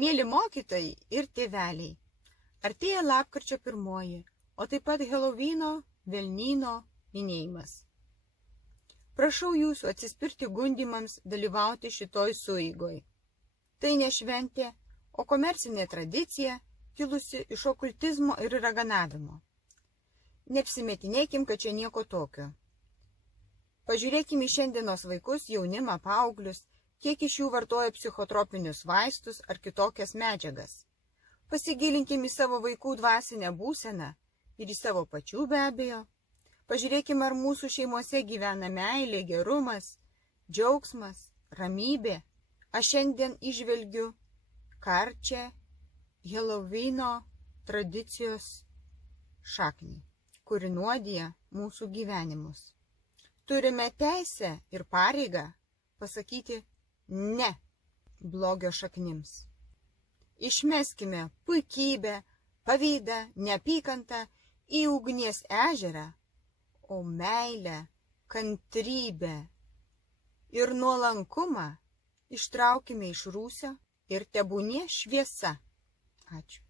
Mėly mokytojai ir tėveliai, artėja lapkričio 1, o taip pat Helovyno, Velnyno minėjimas. Prašau jūsų atsispirti gundymams dalyvauti šitoj sueigoj. Tai ne šventė, o komercinė tradicija, kilusi iš okultizmo ir raganavimo. Neapsimetinėkim, kad čia nieko tokio. Pažiūrėkime į šiandienos vaikus, jaunimą, paauglius, kiek iš jų vartoja psichotropinius vaistus ar kitokias medžiagas. Pasigilinkime į savo vaikų dvasinę būseną ir į savo pačių be abejo. Pažiūrėkime, ar mūsų šeimose gyvena meilė, gerumas, džiaugsmas, ramybė. Aš šiandien įžvelgiu karčią Helovyno tradicijos šaknį, kuri nuodija mūsų gyvenimus. Turime teisę ir pareigą pasakyti ne blogio šaknims. Išmeskime puikybę, pavydą, neapykantą į ugnies ežerą, o meilę, kantrybę ir nuolankumą ištraukime iš rūsio ir tebūnie šviesa. Ačiū.